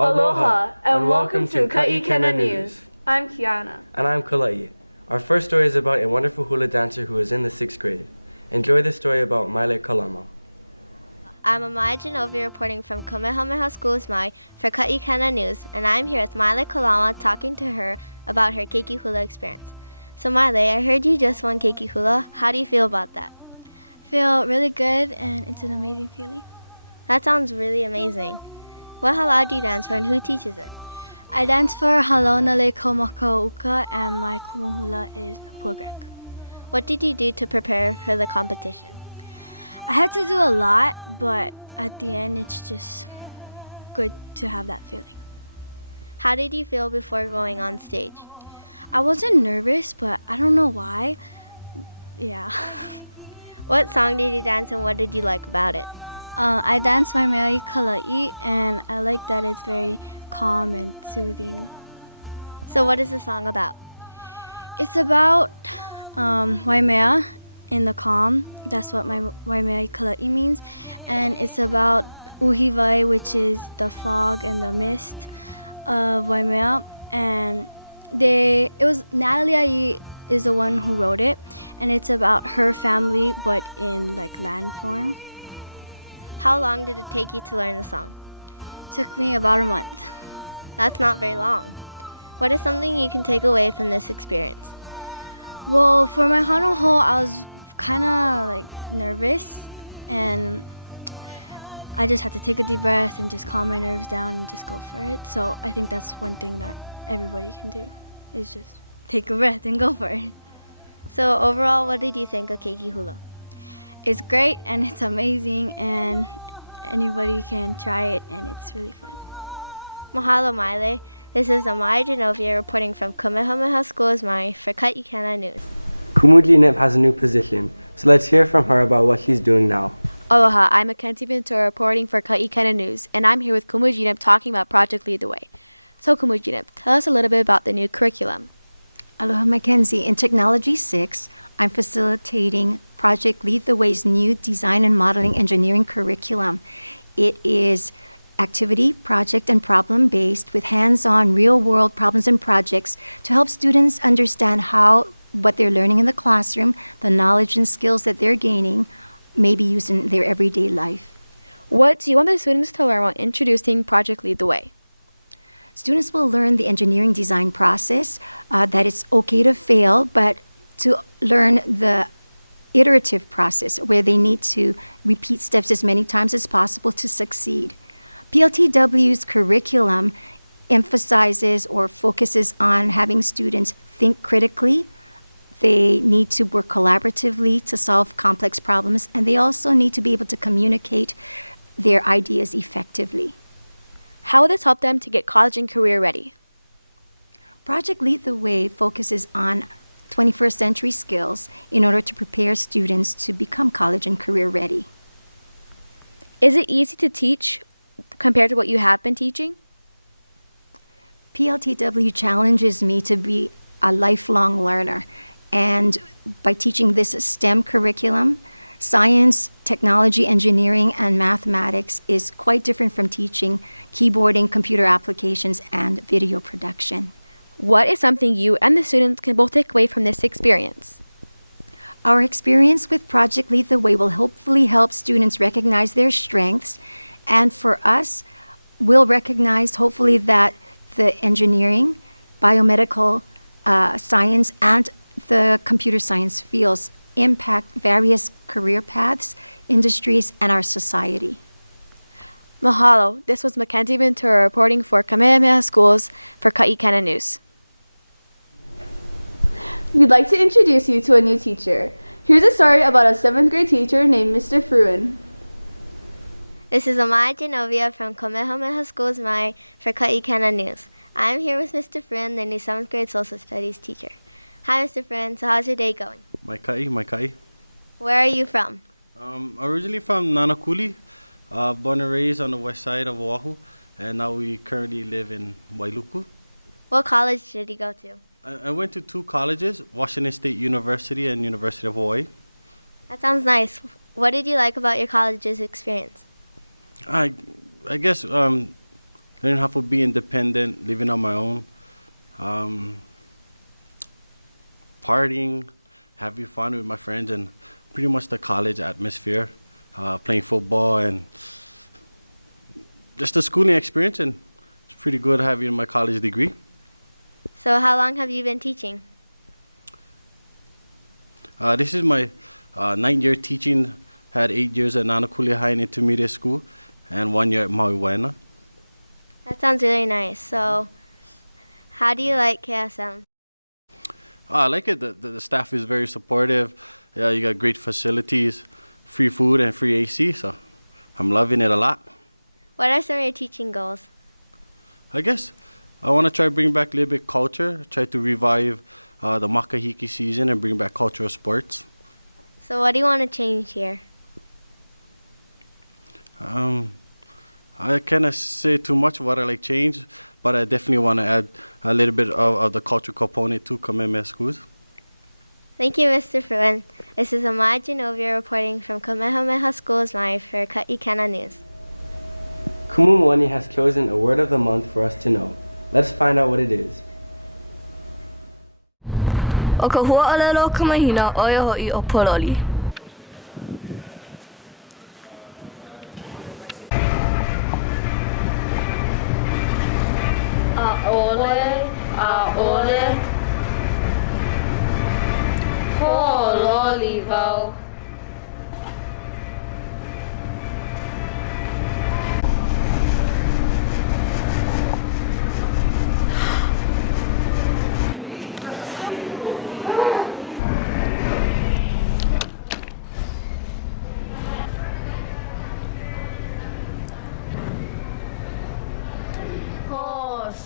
Aloha, and welcome to ʻIkena News. I'm Kiana. And I'm Kala'i. Our first story is about a wonderful hula dancer who is in the 6th grade. Enjoy the story about Maile K. I'm Maile K reporting from Kamehameha Schools Maui for ʻIkena News, and I'm here with Maile K talking to her about her Keiki Hula experience. So Maile, I heard you just won Keiki Hula. How do you feel about that? Feel really good, and it's an amazing feeling. That sounds really amazing. What hala do you dance for and who teaches it? I dance for Halonale Komakauka, and my Kumu Hula is Pugrek. What did you do to prepare for the competition? I had to do a lot, but at the end it's just good to have that feeling. How did you feel before going on stage? I wasn't nervous, but I don't know why. Yeah. What song did you dance and what did you like about it? I dance my Maui Kala'i, and I like that it's very calm and soothing. So what is the song about? It's about Waimea in the calm. That's what my Waimea Kala'i means. And it's about Uhiwai, which is the fog and the mist of Waimea. And Natalie Ai is the one who wrote it, and it's about her family but in like land form. How long did it take you to learn the song? It took me about a month. That's not very long. What is something you can take away from this experience? Well, for my hana hou, I was kind of like nervous, and I just had to take a deep breath and just calm my nerves down and just go for it. So I think that's one thing that everybody can do, is just take a breath and go for it. So overall, what did you think of Keiki Hula? It's great and it's amazing, and anybody can try it, and it's really fun. Mahalo, Maile. This is Maile K reporting from Kamehameha Schools Maui for ʻIkena News. Kumu Nipʻs has a new position, so let's hear from her about what she's doing now. Aloha, I'm Mackenzie Ventura reporting for ʻIkena News, and I'm here with Kumu Nipʻs talking about Project Lead the Way. So Kumu Nipʻs, tell us a little bit about the new curriculum. Aloha, Mackenzie. In Technology 6, I'm facilitating Project Lead the Way's new Design and Modeling Engineering curriculum. It is activity, project, and problem-based with hands-on real-world problems and projects to help students understand what they're learning in the classroom, the knowledge and skills that they're gaining, may be used in their everyday life. What do you want the students to learn while introducing Project Lead the Way? Students will learn the engineering design process, that it's okay to fail, but to learn the iterative process where they need to repeat steps as many times as possible to succeed. PLTW's curriculum emphasizes or focuses on having students think critically. They need to work collaboratively to solve complex problems, and they also need to be able to communicate their ideas effectively. How will this help them to get college and career ready? Project Lead the Way focuses on 21st century skills in order to prepare students to become college and career ready. Is it easy to teach compared to what you have been teaching? PLTW challenges me to be a lifelong learner, and by teaching this STEM curriculum, science, technology, engineering, and mathematics is quite different from teaching keyboarding, computer applications, and video production. What is something you and the students can both take away from this experience? Our experience with Project Lead the Way will hopefully help students recognize their strengths, and for us, we'll recognize hopefully that the engineering, biomedical science, and the computer science fields impact various career paths, industries, and our society. Mahalo. This was Mackenzie Ventura reporting for Kamehameha Schools for ʻIkena News. We'd like to introduce you to a new teacher. Here's a story about a 7th grade teacher named Mr. Fruean. This is Maile K from Kamehameha Schools Maui for ʻIkena News. I'm here with Mr. Fruean, the new 7th grade social studies teacher. Hi, Mr. Fruean. So how's your day going? Maikaʻi. Where are you from? Originally from Nanakuli, born and raised on the west side of Oahu, and now we currently live in Wailuku. What college did you go to? I went to 2 colleges, Washington State University and University of Hawaii. That sounds nice. What did you like about your college's experience? I guess learning how to be independent, living on my own, partying, having fun with my friends, and pretty much the college atmosphere, playing football, and just the schooling experience. And it's pretty good having my college degree. So how long have you been teaching? This is my 9th year teaching. Had 8 years at Nanakuli Hawaiian Intermediate School and 1 year at Maui. That sounds really nice. So how do you like KSM? I like it. The staff is very supportive. Yeah, you got great facilities, free food, and free AC. So I'm loving it a lot. What are some of your teaching goals? I guess I want to try to bring back a little bit culture, try to revive the makahiki season and bring back cultural sports. So what do you want to change here? I cannot say too much what I like change, but I definitely want to add a little bit of the cultural component to Kamehameha schools. Thank you, Mr. Fruean. This is Maile K reporting from Kamehameha Schools, Maui for ʻIkena News. Kumu Fruean has chosen a word of the month for us to know. Let's find out what it is. O ka ōlelo kamahina o ia hoʻi o pōloli. A ole, pōloli wau.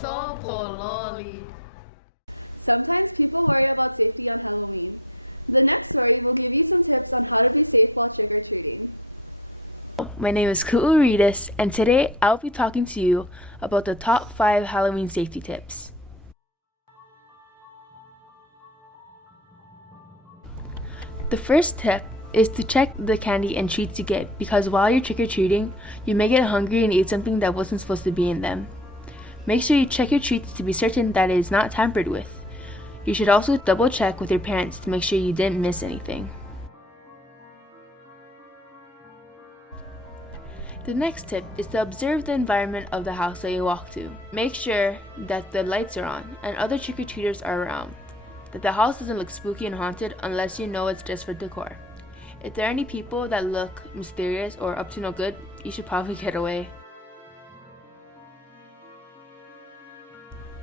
So pōloli. Sometimes people worry about safety on Halloween. The next story will give you some tips on how to be safe while trick-or-treating. My name is Kumu Fruean, and today I'll be talking to you about the top 5 Halloween safety tips. The first tip is to check the candy and treats you get, because while you're trick-or-treating, you may get hungry and eat something that wasn't supposed to be in them. Make sure you check your treats to be certain that it is not tampered with. You should also double check with your parents to make sure you didn't miss anything. The next tip is to observe the environment of the house that you walk to. Make sure that the lights are on and other trick-or-treaters are around, that the house doesn't look spooky and haunted unless you know it's just for decor. If there are any people that look mysterious or up to no good, you should probably get away.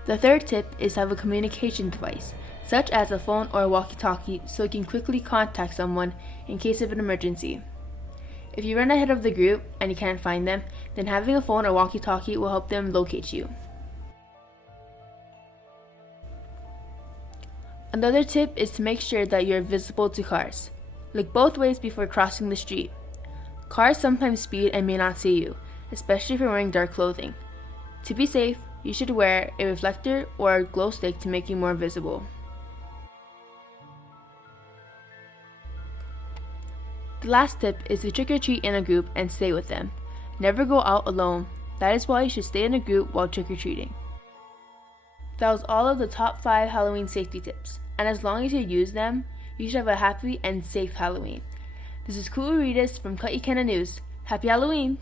The third tip is to have a communication device, such as a phone or a walkie-talkie, so you can quickly contact someone in case of an emergency. If you run ahead of the group and you can't find them, then having a phone or walkie-talkie will help them locate you. Another tip is to make sure that you're visible to cars. Look both ways before crossing the street. Cars sometimes speed and may not see you, especially if you're wearing dark clothing. To be safe, you should wear a reflector or a glow stick to make you more visible. The last tip is to trick or treat in a group and stay with them. Never go out alone. That is why you should stay in a group while trick or treating. That was all of the top 5 Halloween safety tips, and as long as you use them, you should have a happy and safe Halloween. This is Kumu Fruean from Ikena News. Happy Halloween!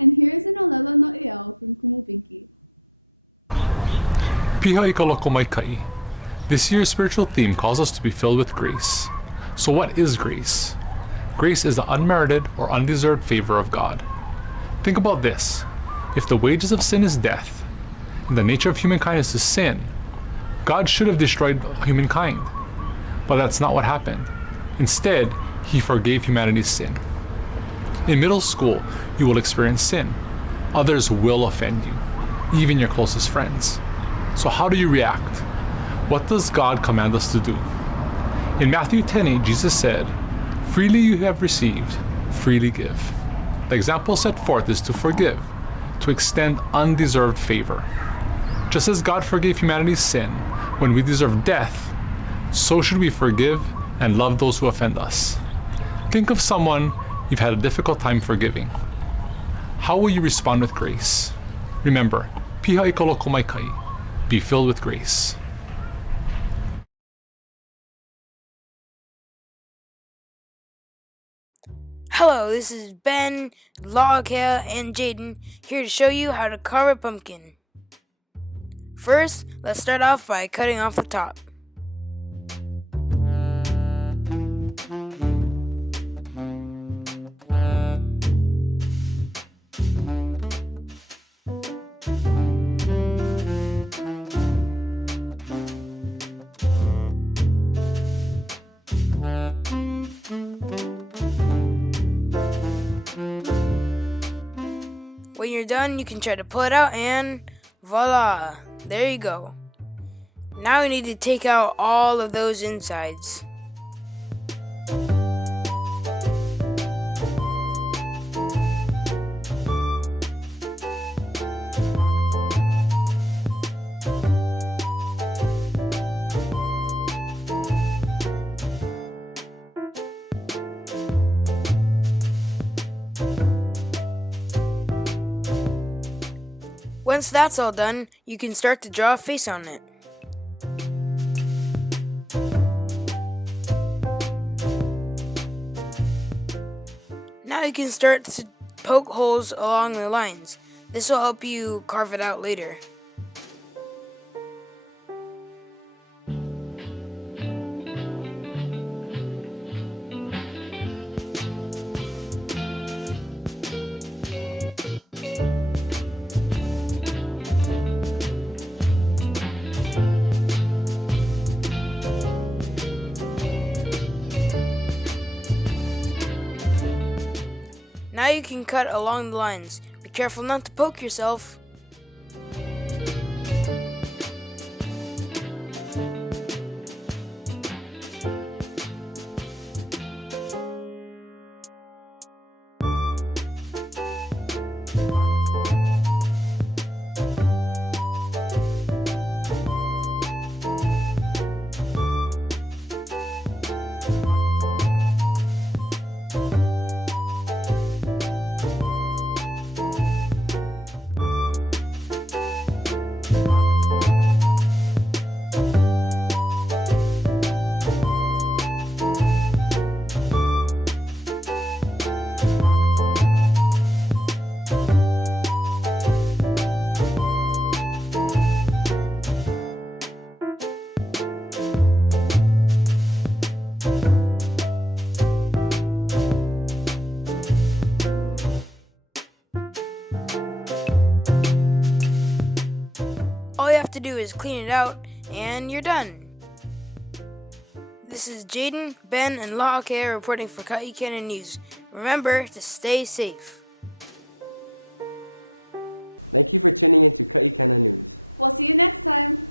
And here is an ōlelo no ʻeau from Kumu Pinky. Piha I ka loko maikaʻi. This year's spiritual theme calls us to be filled with grace. So what is grace? Grace is the unmerited or undeserved favor of God. Think about this. If the wages of sin is death, and the nature of humankind is to sin, God should have destroyed humankind. But that's not what happened. Instead, He forgave humanity's sin. In middle school, you will experience sin. Others will offend you, even your closest friends. So how do you react? What does God command us to do? In Matthew 10:8, Jesus said, "Freely you have received, freely give." The example set forth is to forgive, to extend undeserved favor. Just as God forgave humanity's sin when we deserve death, so should we forgive and love those who offend us. Think of someone you've had a difficult time forgiving. How will you respond with grace? Remember, piha loko maikaʻi. Be filled with grace. Hello, this is Ben, Maile K, and Jaden here to show you how to carve a pumpkin. First, let's start off by cutting off the top. When you're done, you can try to pull it out and voila! There you go. Now we need to take out all of those insides. Once that's all done, you can start to draw a face on it. Now you can start to poke holes along the lines. This will help you carve it out later. Now you can cut along the lines. Be careful not to poke yourself. All you have to do is clean it out, and you're done. This is Jaden, Ben, and Maile K reporting for ʻIkena News. Remember to stay safe. Thank you for tuning in to ʻIkena News. We'll see you next time.